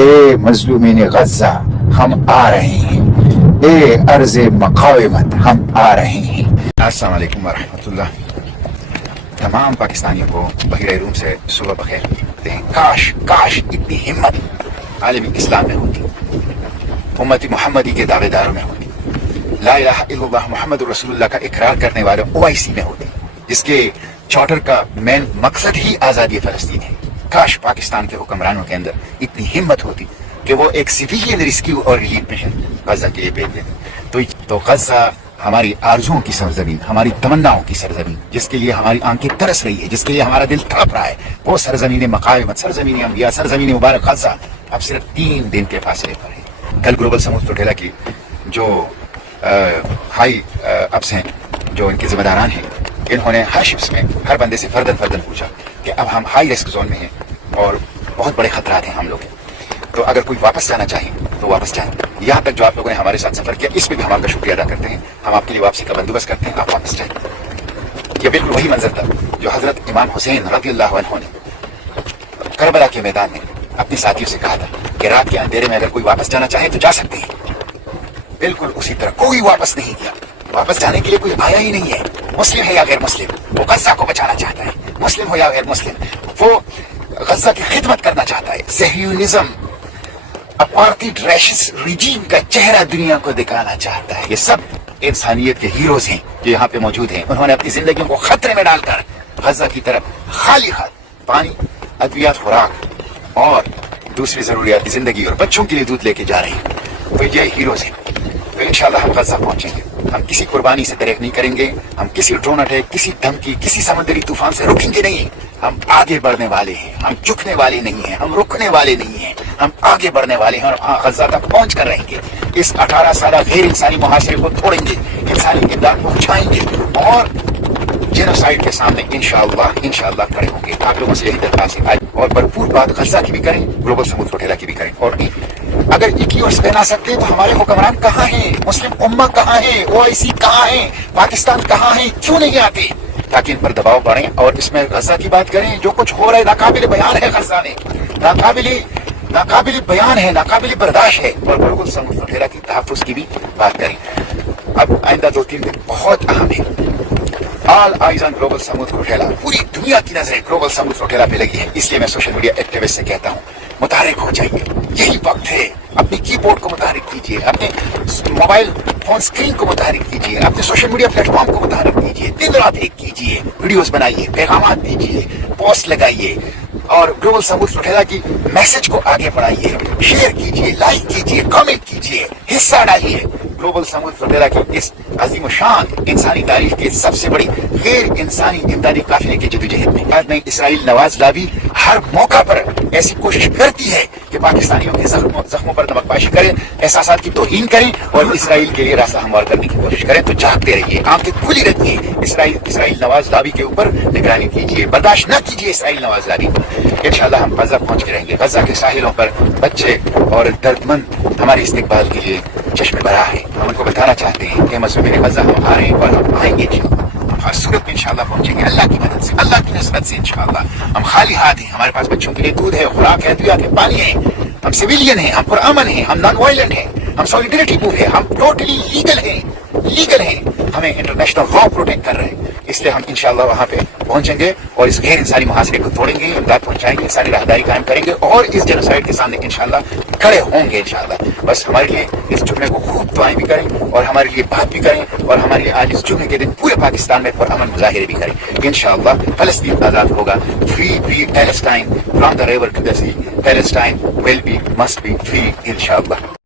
اے مظلومین غزہ ہم آ رہے ہیں، اے عرض مقاومت ہم آ رہے ہیں۔ السلام علیکم ورحمۃ اللہ۔ تمام پاکستانیوں کو بحیرہ روم سے صبح بخیر کہتے ہیں۔ کاش کاش اتنی ہمت عالم اسلام میں ہوتی، امت محمدی کے دعوے داروں میں ہوتی، لا الہ الا اللہ محمد رسول اللہ کا اقرار کرنے والے اوائسی میں ہوتی، جس کے چارٹر کا مین مقصد ہی آزادی فلسطین ہے۔ کاش پاکستان کے حکمرانوں کے اندر اتنی ہمت ہوتی کہ وہ ایک سویلین ریسکیو اور ریلیف مشن غزہ کے لیے بھیج دیتے۔ تو غزہ ہماری آرزوؤں کی سرزمین، ہماری تمناؤں کی سرزمین، جس کے لیے ہماری آنکھیں ترس رہی ہے، جس کے لیے ہمارا دل تڑپ رہا ہے، وہ سرزمین مقاومت، سرزمین انبیاء، سرزمین مبارک غزہ اب صرف 3 دن کے فاصلے پر ہے۔ کل گلوبل سموت ٹوٹیلا کی جو ہائی اپس ہیں، جو ان کے ذمہ داران ہیں، انہوں نے ہر شپس میں ہر بندے سے فردن پوچھا کہ اب ہم ہائی رسک زون میں ہیں اور بہت بڑے خطرات ہیں ہم لوگ، تو اگر کوئی واپس جانا چاہے تو واپس جائیں۔ یہاں تک جو آپ لوگوں نے ہمارے ساتھ سفر کیا، اس پہ بھی ہم آپ کا شکریہ ادا کرتے ہیں۔ ہم آپ کے لیے واپسی کا بندوبست کرتے ہیں، آپ واپس جائیں۔ یہ بالکل وہی منظر تھا جو حضرت امام حسین رضی اللہ عنہ نے کربلا کے میدان میں اپنے ساتھیوں سے کہا تھا کہ رات کے اندھیرے میں اگر کوئی واپس جانا چاہے تو جا سکتے ہیں۔ بالکل اسی طرح کوئی واپس نہیں گیا، واپس جانے کے لیے کوئی آیا ہی نہیں ہے، مسلم ہے یا غیر مسلم، وہ غزہ کو بچانا چاہتا ہے، مسلم ہو یا غیر مسلم، وہ غزہ کی خدمت کرنا چاہتا ہے۔ صہیونزم، اپارٹھائڈ ریشس ریجیم کا چہرہ دنیا کو دکھانا چاہتا ہے۔ یہ سب انسانیت کے ہیروز ہیں جو یہاں پہ موجود ہیں۔ انہوں نے اپنی زندگیوں کو خطرے میں ڈال کر غزہ کی طرف خالی ہاتھ پانی، ادویات، خوراک اور دوسری ضروریات زندگی اور بچوں کے لیے دودھ لے کے جا رہے ہیں۔ تو یہ ہیروز ہیں۔ تو انشاءاللہ ہم غزہ پہنچیں گے، ہم کسی قربانی سے دریغ نہیں کریں گے، ہم کسی ڈرون اٹیک، کسی دھمکی، کسی سمندری طوفان سے رکیں گے نہیں۔ ہم آگے بڑھنے والے ہیں، ہم جھکنے والے نہیں ہیں، ہم رکنے والے نہیں ہیں، ہم آگے بڑھنے والے ہیں اور غزہ تک پہنچ کر رہیں گے۔ اس 18 سالہ غیر انسانی محاصرے کو توڑیں گے، انسانی امداد پہنچائیں گے اور جینوسائیڈ کے سامنے انشاءاللہ کھڑے ہوں گے۔ آپ لوگوں سے یہی درخواست ہے اور بھرپور بات غزہ کی بھی کریں، گلوبل سموت ٹوٹیلا کی بھی کریں۔ اور اگر ایکیورس پہنا سکتے تو ہمارے حکمران کہاں ہیں، مسلم امہ کہاں ہے، OIC کہاں ہے، پاکستان کہاں ہے، کیوں نہیں آتے تاکہ ان پر دباؤ بڑھیں اور اس میں غزہ کی بات کریں۔ جو کچھ ہو رہا ہے ناقابل بیان ہے، غزہ میں ناقابل بیان ہے، ناقابل برداشت ہے، اور گلوبل سموت ٹوٹیلا کی تحفظ کی بھی بات کریں۔ اب آئندہ 2-3 دن بہت اہم ہے۔ آل آئیز آن گلوبل سموت ٹوٹیلا، پوری دنیا کی نظریں گلوبل سموت ٹوٹیلا پہ لگی ہے۔ اس لیے میں سوشل میڈیا ایکٹیوسٹ سے کہتا ہوں، متحرک ہو جائیے، یہی وقت ہے۔ اپنے کی بورڈ کو متحرک کیجیے، اپنے موبائل فون اسکرین کو متحرک کیجیے، اپنے سوشل میڈیا پلیٹ فارم کو متحرک کیجیے، دن رات ایک کیجیے، ویڈیوز بنائیے، پیغامات دیجیے، پوسٹ لگائیے اور گلوبل سموت ٹوٹیلا کی میسج کو آگے بڑھائیے، شیئر کیجیے، لائک کیجیے، کامنٹ کیجیے، حصہ ڈالیے۔ گلوبل سموت ٹوٹیلا کی اس عظیم و شان انسانی تاریخ کی سب سے بڑی غیر انسانی امدادی قافلے کی جدوجہد میں بعد میں اسرائیل نواز لابی ہر موقع پر ایسی کوشش کرتی ہے کہ پاکستانیوں کے زخموں پر نمک پاشی کریں، احساسات کی توہین کریں اور اسرائیل کے لیے راستہ ہموار کرنے کی کوشش کریں۔ تو جاگتے رہیے، آنکھیں کھلی رکھیے، اسرائیل نواز لابی کے اوپر نگرانی کیجیے، برداشت نہ کیجیے اسرائیل نواز لابی کو۔ انشاءاللہ ہم غزہ پہنچ کے رہیں گے۔ غزہ کے ساحلوں پر بچے اور درد مند ہمارے استقبال کے لیے چشم برآ ہے۔ ہم ان کو بتانا چاہتے ہیں کہ مظلومین غزہ ہم آ رہے ہیں اور ہم آئیں گے انشاءاللہ۔ ہم ہر صورت میں انشاءاللہ پہنچیں گے، اللہ کی مدد سے، اللہ کی نصرت سے انشاءاللہ۔ ہم خالی ہاتھ ہیں، ہمارے پاس بچوں کے لیے دودھ ہے، خوراک ہے، ادویات ہے، پانی ہے، ہم سویلین ہیں، ہم پرامن ہیں، ہم نان وائلنٹ ہیں، ہم سولیڈریٹی موو ہے، ہم ٹوٹلی لیگل ہیں، ہمیں انٹرنیشنل لا پروٹیکٹ کر رہے ہیں۔ اس لیے ہم انشاءاللہ وہاں پہ پہنچیں گے اور اس غیر انسانی محاصرے کو توڑیں گے، امداد پہنچائیں گے، انسانی راہداری قائم کریں گے اور اس جینوسائیڈ کے سامنے انشاءاللہ کھڑے ہوں گے انشاءاللہ۔ بس ہمارے لیے اس جمعے کو خوب دعائیں بھی کریں اور ہمارے لیے بات بھی کریں اور ہمارے لیے آج اس جمعے کے دن پورے پاکستان میں پرامن مظاہرے بھی کریں۔ انشاءاللہ فلسطین آزاد ہوگا۔ Free Palestine from the river to the sea. Palestine will be, must be free, inshallah.